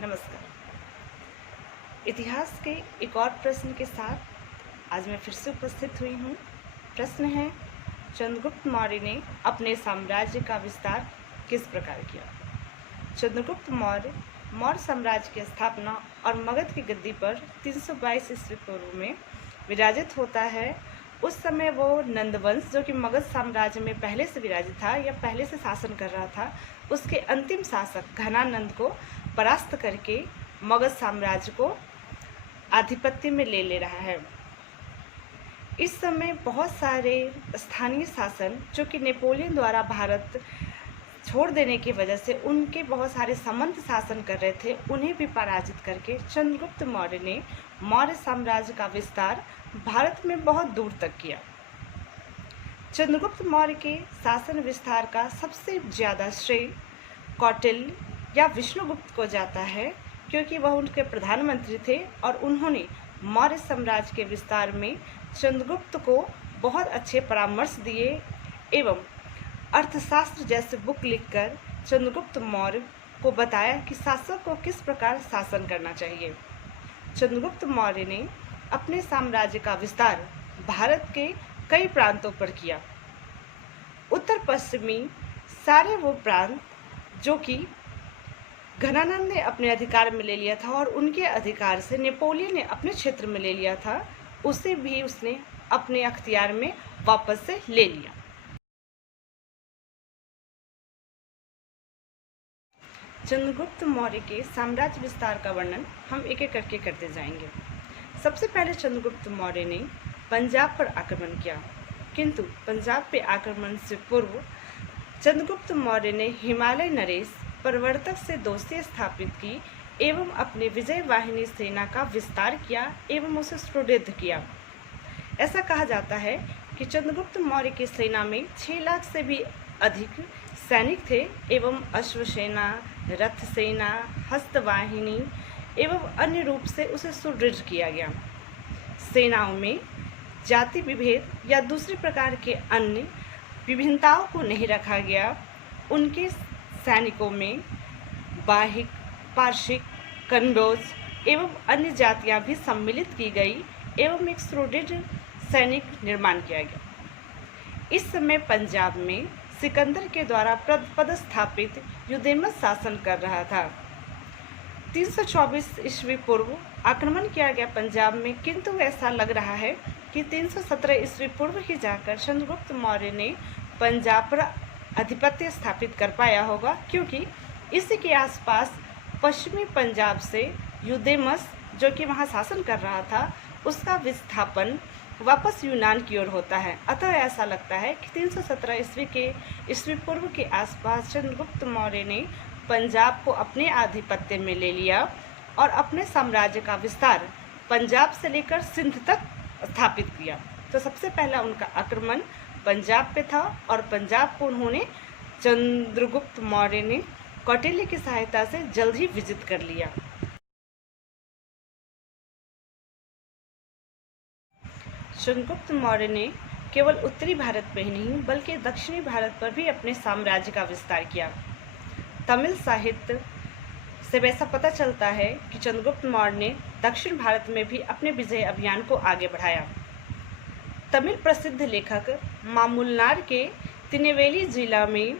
नमस्कार। इतिहास के एक और प्रश्न के साथ आज मैं फिर से उपस्थित हुई हूँ। प्रश्न है, चंद्रगुप्त मौर्य ने अपने साम्राज्य का विस्तार किस प्रकार किया? चंद्रगुप्त मौर्य मौर्य साम्राज्य की स्थापना और मगध की गद्दी पर 322 ईस्वी पूर्व में विराजित होता है। उस समय वो नंदवंश, जो कि मगध साम्राज्य में पहले से विराजित था या पहले से शासन कर रहा था, उसके अंतिम शासक घनानंद को परास्त करके मगध साम्राज्य को आधिपत्य में ले रहा है। इस समय बहुत सारे स्थानीय शासन, जो कि नेपोलियन द्वारा भारत छोड़ देने की वजह से उनके बहुत सारे सामंत शासन कर रहे थे, उन्हें भी पराजित करके चंद्रगुप्त मौर्य ने मौर्य साम्राज्य का विस्तार भारत में बहुत दूर तक किया। चंद्रगुप्त मौर्य के शासन विस्तार का सबसे ज़्यादा श्रेय कौटिल्य या विष्णुगुप्त को जाता है, क्योंकि वह उनके प्रधानमंत्री थे और उन्होंने मौर्य साम्राज्य के विस्तार में चंद्रगुप्त को बहुत अच्छे परामर्श दिए एवं अर्थशास्त्र जैसे बुक लिखकर चंद्रगुप्त मौर्य को बताया कि शासक को किस प्रकार शासन करना चाहिए। चंद्रगुप्त मौर्य ने अपने साम्राज्य का विस्तार भारत के कई प्रांतों पर किया। उत्तर पश्चिमी सारे वो प्रांत जो कि घनानंद ने अपने अधिकार में ले लिया था और उनके अधिकार से नेपोलियन ने अपने क्षेत्र में ले लिया था, उसे भी उसने अपने अख्तियार में वापस से ले लिया। चंद्रगुप्त मौर्य के साम्राज्य विस्तार का वर्णन हम एक एक करके करते जाएंगे। सबसे पहले चंद्रगुप्त मौर्य ने पंजाब पर आक्रमण किया, किंतु पंजाब पे आक्रमण से पूर्व चंद्रगुप्त मौर्य ने हिमालय नरेश प्रवर्तक से दोस्ती स्थापित की एवं अपने विजय वाहिनी सेना का विस्तार किया एवं उसे सुदृढ़ किया। ऐसा कहा जाता है कि चंद्रगुप्त मौर्य की सेना में 6 लाख से भी अधिक सैनिक थे एवं अश्वसेना, रथ सेना, हस्तवाहिनी एवं अन्य रूप से उसे सुदृढ़ किया गया। सेनाओं में जाति विभेद या दूसरे प्रकार के अन्य विभिन्नताओं को नहीं रखा गया। उनके सैनिकों में बाहिक, पार्शिक, कन्नौज एवं अन्य जातियां भी सम्मिलित की गई एवं एक सुदृढ़ सैनिक निर्माण किया गया। इस समय पंजाब में सिकंदर के द्वारा पदस्थापित युद्धेमस शासन कर रहा था। 324 ईस्वी पूर्व आक्रमण किया गया पंजाब में, किंतु ऐसा लग रहा है कि 317 ईस्वी पूर्व ही जाकर चंद्रगुप्त मौर्य ने पंजाब पर आधिपत्य स्थापित कर पाया होगा, क्योंकि इसी के आसपास पश्चिमी पंजाब से युद्धेमस, जो कि वहाँ शासन कर रहा था, उसका विस्थापन वापस यूनान की ओर होता है। अतः ऐसा लगता है कि 317 ईस्वी पूर्व के आसपास चंद्रगुप्त मौर्य ने पंजाब को अपने आधिपत्य में ले लिया और अपने साम्राज्य का विस्तार पंजाब से लेकर सिंध तक स्थापित किया। तो सबसे पहला उनका आक्रमण पंजाब पे था और पंजाब को उन्होंने चंद्रगुप्त मौर्य ने कौटिल्य की सहायता से जल्द ही विजित कर लिया। चंद्रगुप्त मौर्य ने केवल उत्तरी भारत में ही नहीं बल्कि दक्षिणी भारत पर भी अपने साम्राज्य का विस्तार किया। तमिल साहित्य से वैसा पता चलता है कि चंद्रगुप्त मौर्य ने दक्षिण भारत में भी अपने विजय अभियान को आगे बढ़ाया। तमिल प्रसिद्ध लेखक मामुलनार के तिनेवेली जिला में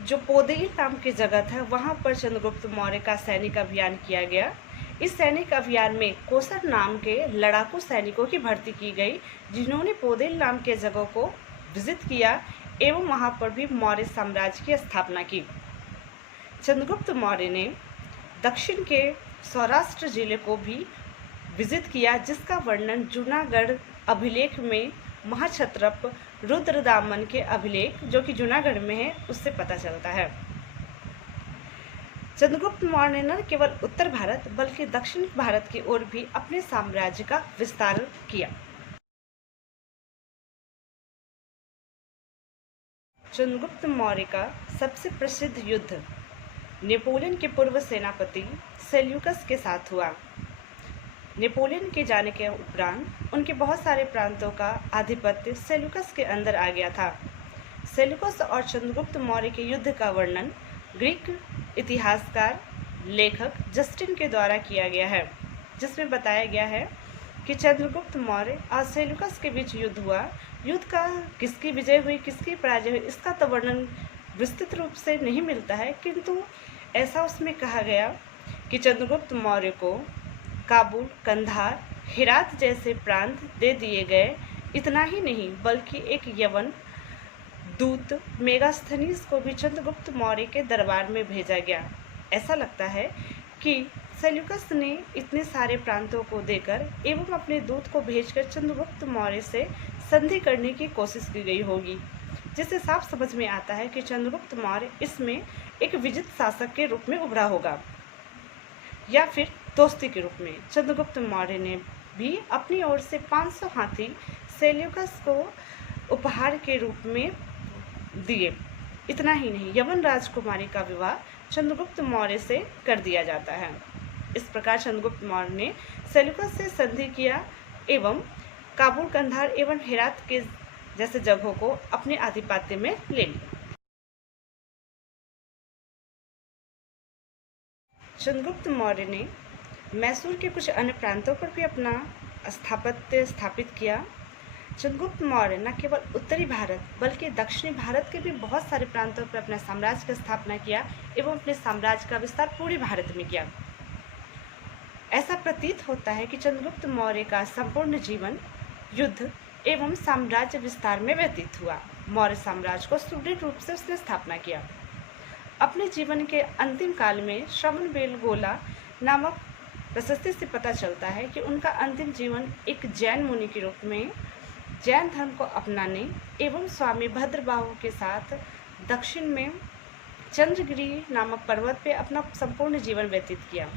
जो पोदेई नाम की जगह था, वहाँ पर चंद्रगुप्त मौर्य का सैनिक अभियान किया गया। इस सैनिक अभियान में कोसर नाम के लड़ाकू सैनिकों की भर्ती की गई, जिन्होंने पोदेल नाम के जगह को विजिट किया एवं वहाँ पर भी मौर्य साम्राज्य की स्थापना की। चंद्रगुप्त मौर्य ने दक्षिण के सौराष्ट्र जिले को भी विजिट किया, जिसका वर्णन जूनागढ़ अभिलेख में महाक्षत्रप रुद्रदामन के अभिलेख, जो कि जूनागढ़ में है, उससे पता चलता है। चंद्रगुप्त मौर्य ने न केवल उत्तर भारत बल्कि दक्षिण भारत की ओर भी अपने साम्राज्य का विस्तार किया। चंद्रगुप्त मौर्य का सबसे प्रसिद्ध युद्ध नेपोलियन के पूर्व सेनापति सेल्यूकस के साथ हुआ। नेपोलियन के जाने के उपरांत उनके बहुत सारे प्रांतों का आधिपत्य सेल्यूकस के अंदर आ गया था। सेल्यूकस और चंद्रगुप्त मौर्य के युद्ध का वर्णन ग्रीक इतिहासकार लेखक जस्टिन के द्वारा किया गया है, जिसमें बताया गया है कि चंद्रगुप्त मौर्य और सेल्यूकस के बीच युद्ध हुआ। युद्ध का किसकी विजय हुई, किसकी पराजय हुई, इसका तो वर्णन विस्तृत रूप से नहीं मिलता है, किंतु ऐसा उसमें कहा गया कि चंद्रगुप्त मौर्य को काबुल, कंधार, हेरात जैसे प्रांत दे दिए गए। इतना ही नहीं, बल्कि एक यवन दूत मेगास्थनीज को भी चंद्रगुप्त मौर्य के दरबार में भेजा गया। ऐसा लगता है कि सेल्यूकस ने इतने सारे प्रांतों को देकर एवं अपने दूत को भेजकर चंद्रगुप्त मौर्य से संधि करने की कोशिश की गई होगी, जिससे साफ समझ में आता है कि चंद्रगुप्त मौर्य इसमें एक विजित शासक के रूप में उभरा होगा, या फिर दोस्ती के रूप में। चंद्रगुप्त मौर्य ने भी अपनी ओर से 500 हाथी सेल्यूकस को उपहार के रूप में दिए। इतना ही नहीं, यवन राजकुमारी का विवाह चंद्रगुप्त मौर्य से कर दिया जाता है। इस प्रकार चंद्रगुप्त मौर्य ने सेल्यूकस से संधि किया एवं काबुल, कंधार एवं हेरात के जैसे जगहों को अपने आधिपत्य में ले लिया। चंद्रगुप्त मौर्य ने मैसूर के कुछ अन्य प्रांतों पर भी अपना स्थापत्य स्थापित किया। चंद्रगुप्त मौर्य न केवल उत्तरी भारत बल्कि दक्षिणी भारत के भी बहुत सारे प्रांतों पर अपने साम्राज्य की स्थापना किया एवं अपने साम्राज्य का विस्तार पूरे भारत में किया। ऐसा प्रतीत होता है कि चंद्रगुप्त मौर्य का संपूर्ण जीवन युद्ध एवं साम्राज्य विस्तार में व्यतीत हुआ। मौर्य साम्राज्य को सुदृढ़ रूप से उसने स्थापना किया। अपने जीवन के अंतिम काल में श्रवणबेलगोला नामक प्रशस्ति से पता चलता है कि उनका अंतिम जीवन एक जैन मुनि के रूप में जैन धर्म को अपनाने एवं स्वामी भद्रबाहु के साथ दक्षिण में चंद्रगिरी नामक पर्वत पे अपना संपूर्ण जीवन व्यतीत किया।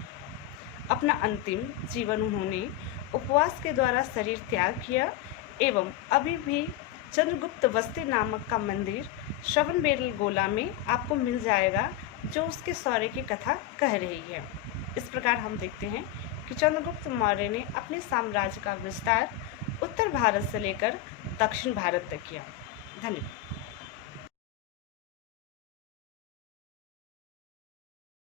अपना अंतिम जीवन उन्होंने उपवास के द्वारा शरीर त्याग किया एवं अभी भी चंद्रगुप्त बस्ती नामक का मंदिर श्रवणबेलगोला में आपको मिल जाएगा, जो उसके शौर्य की कथा कह रही है। इस प्रकार हम देखते हैं कि चंद्रगुप्त मौर्य ने अपने साम्राज्य का विस्तार उत्तर भारत से लेकर दक्षिण भारत तक किया। धन्यवाद।